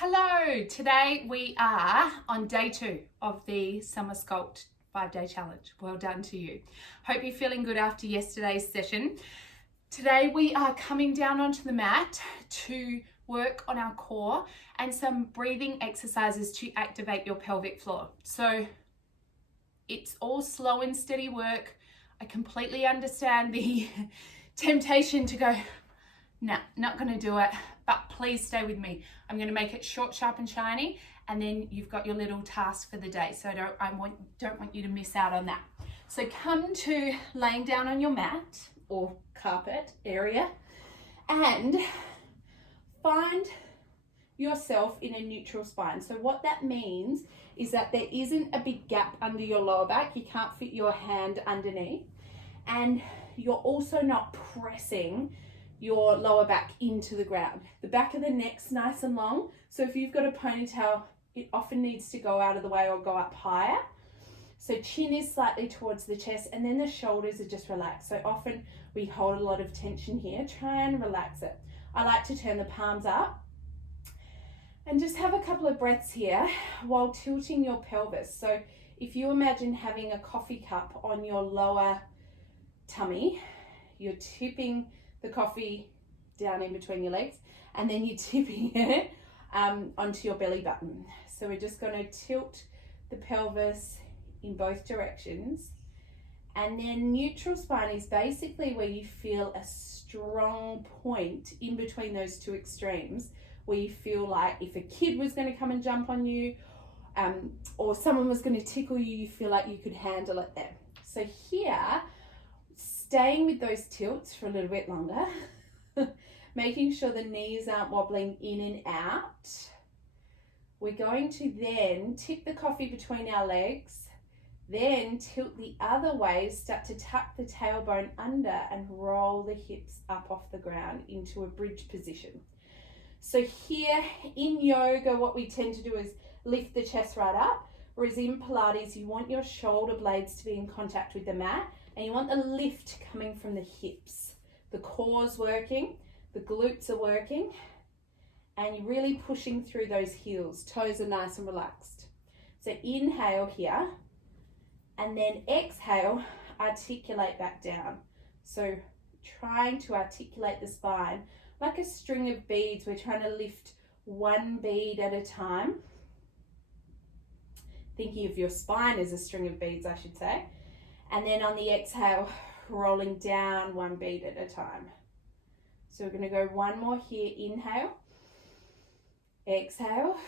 Hello, today we are on day 2 of the Summer Sculpt 5-day challenge. Well done to you. Hope you're feeling good after yesterday's session. Today we are coming down onto the mat to work on our core and some breathing exercises to activate your pelvic floor. So it's all slow and steady work. I completely understand the temptation to go, nah, not gonna do it, but please stay with me. I'm gonna make it short, sharp, and shiny, and then you've got your little task for the day. So I don't want you to miss out on that. So come to laying down on your mat or carpet area and find yourself in a neutral spine. So what that means is that there isn't a big gap under your lower back. You can't fit your hand underneath, and you're also not pressing your lower back into the ground. The back of the neck's nice and long, so if you've got a ponytail, it often needs to go out of the way or go up higher. So chin is slightly towards the chest, and then the shoulders are just relaxed. So often we hold a lot of tension here. Try and relax it. I like to turn the palms up and just have a couple of breaths here while tilting your pelvis. So if you imagine having a coffee cup on your lower tummy, you're tipping the coffee down in between your legs, and then you're tipping it onto your belly button. So we're just going to tilt the pelvis in both directions, and then neutral spine is basically where you feel a strong point in between those two extremes, where you feel like if a kid was going to come and jump on you, or someone was going to tickle you, you feel like you could handle it there. So here, staying with those tilts for a little bit longer, making sure the knees aren't wobbling in and out. We're going to then tip the coffee between our legs, then tilt the other way, start to tuck the tailbone under and roll the hips up off the ground into a bridge position. So here in yoga, what we tend to do is lift the chest right up, whereas in Pilates, you want your shoulder blades to be in contact with the mat, and you want the lift coming from the hips. The core's working, the glutes are working, and you're really pushing through those heels. Toes are nice and relaxed. So inhale here, and then exhale, articulate back down. So trying to articulate the spine like a string of beads. We're trying to lift one bead at a time. Thinking of your spine as a string of beads, I should say. And then on the exhale, rolling down one bead at a time. So we're going to go one more here. Inhale, exhale,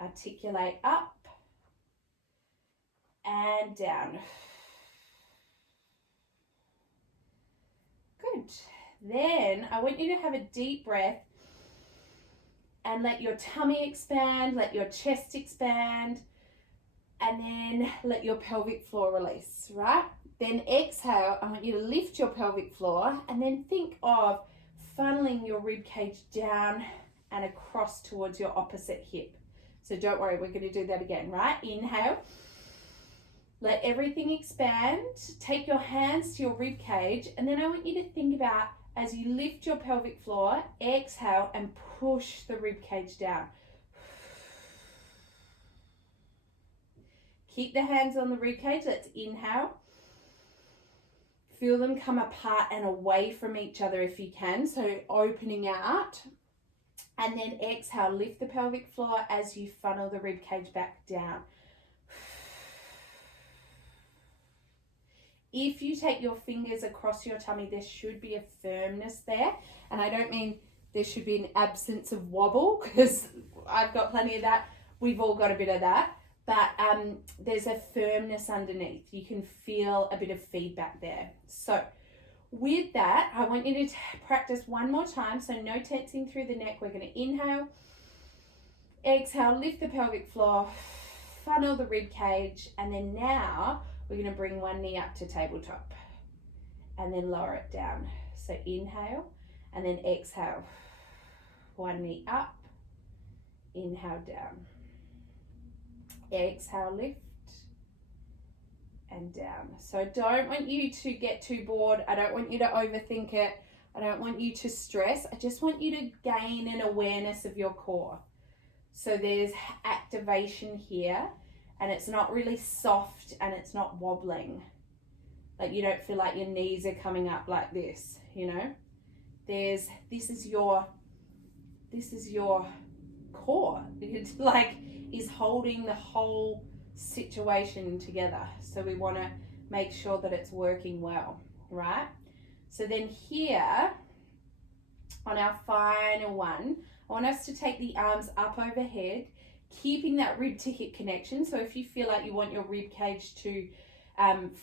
articulate up and down. Good. Then I want you to have a deep breath and let your tummy expand, let your chest expand, and then let your pelvic floor release, right? Then exhale, I want you to lift your pelvic floor and then think of funneling your rib cage down and across towards your opposite hip. So don't worry, we're going to do that again, right? Inhale, let everything expand. Take your hands to your rib cage, and then I want you to think about as you lift your pelvic floor, exhale and push the rib cage down. Keep the hands on the rib cage. Let's inhale. Feel them come apart and away from each other if you can, so opening out. And then exhale, lift the pelvic floor as you funnel the rib cage back down. If you take your fingers across your tummy, there should be a firmness there. And I don't mean there should be an absence of wobble, because I've got plenty of that. We've all got a bit of that. But there's a firmness underneath. You can feel a bit of feedback there. So with that, I want you to practice one more time. So no tensing through the neck. We're going to inhale, exhale, lift the pelvic floor, funnel the rib cage, and then now we're going to bring one knee up to tabletop and then lower it down. So inhale and then exhale. One knee up, inhale down. Exhale, lift and down. So I don't want you to get too bored. I don't want you to overthink it. I don't want you to stress. I just want you to gain an awareness of your core. So there's activation here, and it's not really soft and it's not wobbling. Like you don't feel like your knees are coming up like this, you know. This is your core. It's like is holding the whole situation together. So we want to make sure that it's working well, right? So then here on our final one, I want us to take the arms up overhead, keeping that rib to hip connection. So if you feel like you want your rib cage to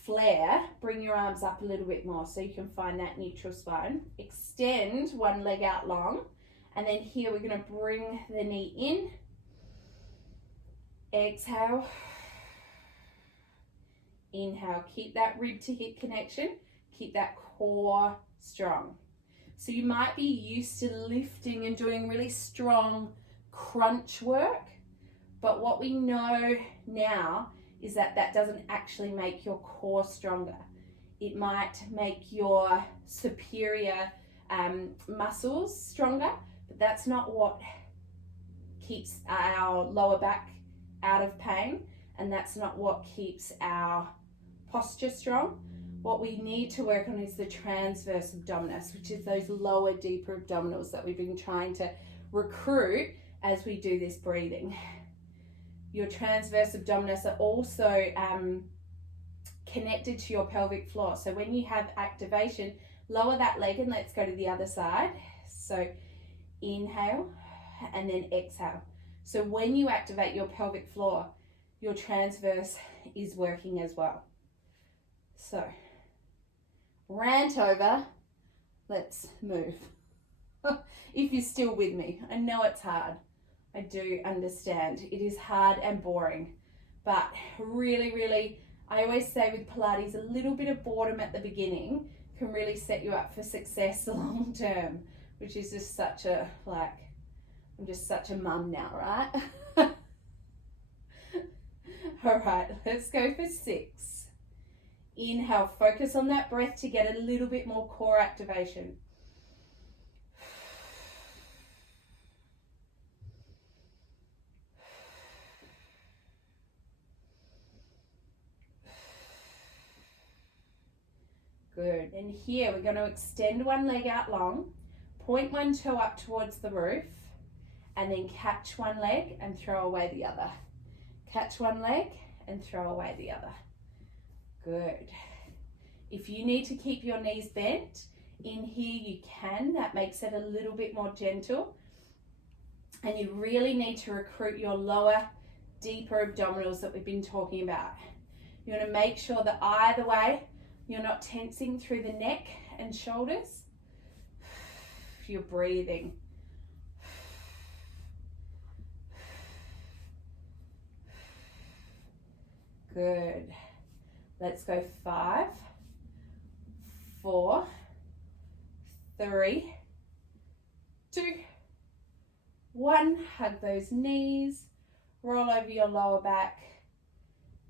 flare, bring your arms up a little bit more so you can find that neutral spine. Extend one leg out long, and then here we're going to bring the knee in. Exhale. Inhale. Keep that rib to hip connection. Keep that core strong. So you might be used to lifting and doing really strong crunch work, but what we know now is that that doesn't actually make your core stronger. It might make your superior muscles stronger, but that's not what keeps our lower back out of pain, and that's not what keeps our posture strong. What we need to work on is the transverse abdominis, which is those lower, deeper abdominals that we've been trying to recruit as we do this breathing. Your transverse abdominis are also connected to your pelvic floor. So when you have activation, lower that leg and let's go to the other side. So inhale and then exhale. So when you activate your pelvic floor, your transverse is working as well. So rant over, let's move. If you're still with me, I know it's hard. I do understand. It is hard and boring, but really, really, I always say with Pilates, a little bit of boredom at the beginning can really set you up for success long term, which is just such a, like, I'm just such a mum now, right? All right, let's go for 6. Inhale, focus on that breath to get a little bit more core activation. Good. And here we're going to extend one leg out long, point one toe up towards the roof, and then catch one leg and throw away the other. Catch one leg and throw away the other. Good. If you need to keep your knees bent, in here you can. That makes it a little bit more gentle. And you really need to recruit your lower, deeper abdominals that we've been talking about. You want to make sure that either way, you're not tensing through the neck and shoulders. You're breathing. Good. Let's go 5, 4, 3, 2, 1. Hug those knees, roll over your lower back.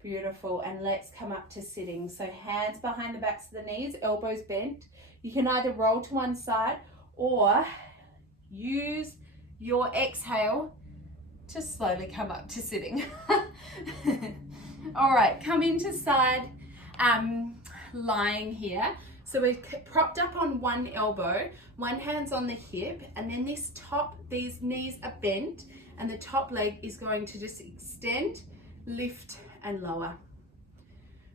Beautiful. And let's come up to sitting. So hands behind the backs of the knees, elbows bent. You can either roll to one side or use your exhale to slowly come up to sitting. All right, come into side lying here. So we're propped up on one elbow, one hand's on the hip, and then these knees are bent, and the top leg is going to just extend, lift, and lower.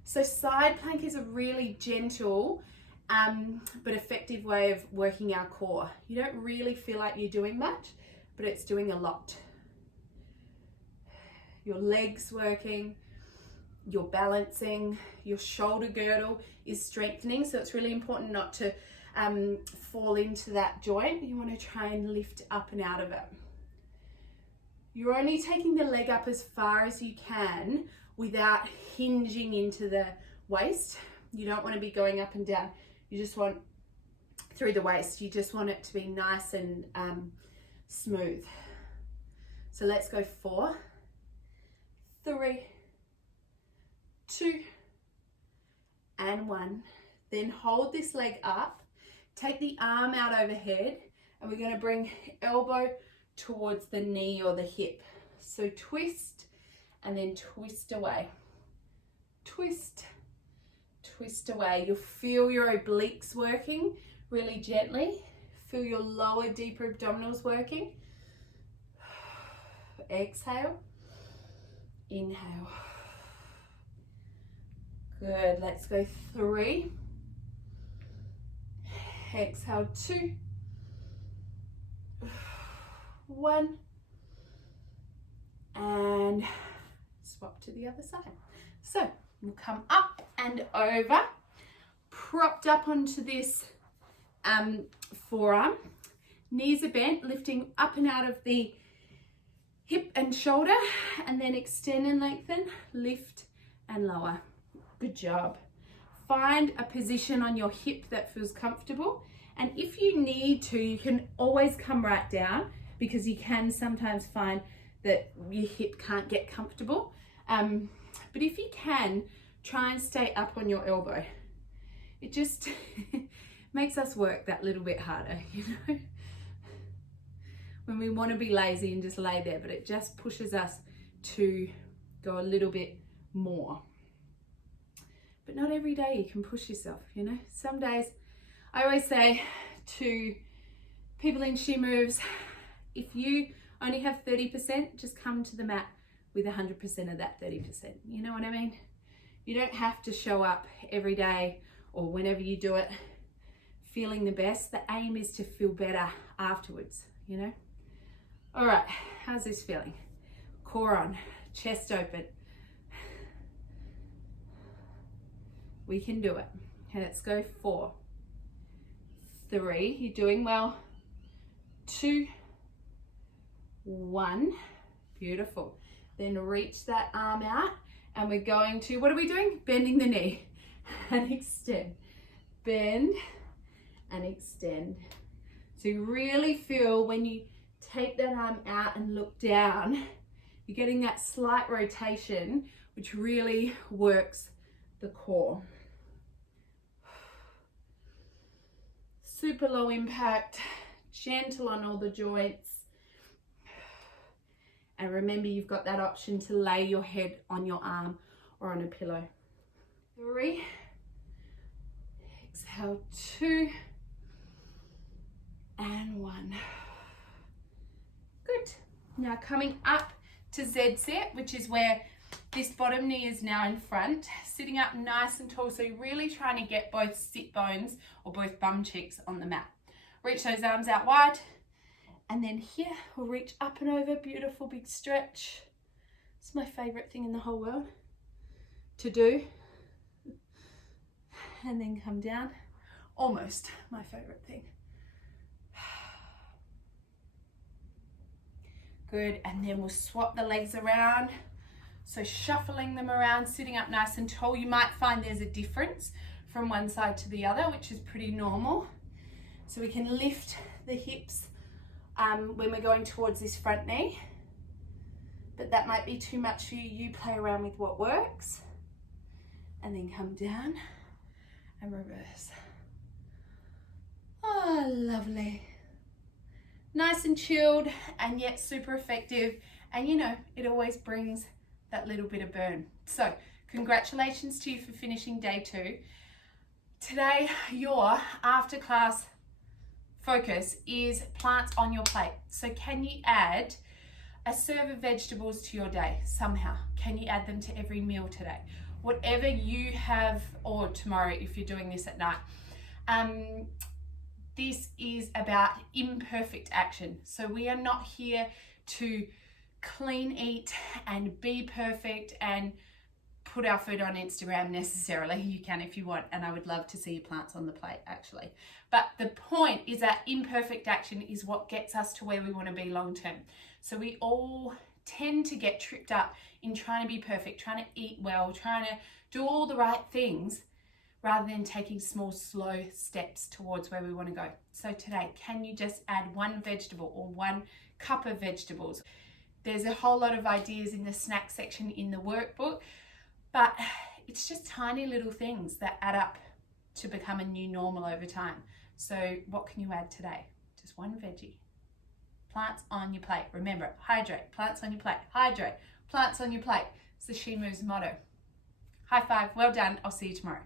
So side plank is a really gentle but effective way of working our core. You don't really feel like you're doing much, but it's doing a lot. Your legs working, you're balancing, your shoulder girdle is strengthening, so it's really important not to fall into that joint. You want to try and lift up and out of it. You're only taking the leg up as far as you can without hinging into the waist. You don't want to be going up and down. You just want through the waist. You just want it to be nice and smooth. So let's go 4, 3, 2, and 1. Then hold this leg up, Take the arm out overhead and we're going to bring elbow towards the knee or the hip. So twist and then twist away. Twist, twist away. You'll feel your obliques working really gently. Feel your lower, deeper abdominals working. Exhale, inhale. Good, let's go 3. Exhale, 2. 1. And swap to the other side. So we'll come up and over, propped up onto this forearm. Knees are bent, lifting up and out of the hip and shoulder, and then extend and lengthen, lift and lower. Good job. Find a position on your hip that feels comfortable, and if you need to, you can always come right down, because you can sometimes find that your hip can't get comfortable. But if you can, try and stay up on your elbow. It just makes us work that little bit harder, you know, when we want to be lazy and just lay there, but it just pushes us to go a little bit more. But not every day you can push yourself, you know. Some days, I always say to people in She Moves, if you only have 30%, just come to the mat with 100% of that 30%. You know what I mean? You don't have to show up every day or whenever you do it feeling the best. The aim is to feel better afterwards, you know? All right, how's this feeling? Core on, chest open. We can do it. Okay, let's go 4, 3, you're doing well. 2, 1, beautiful. Then reach that arm out and we're going to, what are we doing? Bending the knee and extend. Bend and extend. So you really feel when you take that arm out and look down, you're getting that slight rotation, which really works the core. Super low impact, gentle on all the joints. And remember, you've got that option to lay your head on your arm or on a pillow. 3, exhale, 2, and 1. Good. Now coming up to Z set, which is where this bottom knee is now in front, sitting up nice and tall. So you're really trying to get both sit bones or both bum cheeks on the mat. Reach those arms out wide. And then here, we'll reach up and over, beautiful big stretch. It's my favorite thing in the whole world to do. And then come down, almost my favorite thing. Good, and then we'll swap the legs around. So shuffling them around, sitting up nice and tall. You might find there's a difference from one side to the other, which is pretty normal. So we can lift the hips when we're going towards this front knee, but that might be too much for you. You play around with what works, and then come down and reverse. Oh, lovely. Nice and chilled, and yet super effective. And you know, it always brings that little bit of burn. So congratulations to you for finishing day 2. Today, your after class focus is plants on your plate. So can you add a serve of vegetables to your day somehow? Can you add them to every meal today? Whatever you have, or tomorrow if you're doing this at night. This is about imperfect action. So we are not here to clean eat and be perfect and put our food on Instagram necessarily. You can if you want, and I would love to see your plants on the plate actually. But the point is that imperfect action is what gets us to where we want to be long term. So we all tend to get tripped up in trying to be perfect, trying to eat well, trying to do all the right things, rather than taking small, slow steps towards where we want to go. So today, can you just add 1 vegetable or 1 cup of vegetables? There's a whole lot of ideas in the snack section in the workbook, but it's just tiny little things that add up to become a new normal over time. So what can you add today? Just one veggie. Plants on your plate. Remember, hydrate. Plants on your plate. Hydrate. Plants on your plate. It's the She Moves motto. High five. Well done. I'll see you tomorrow.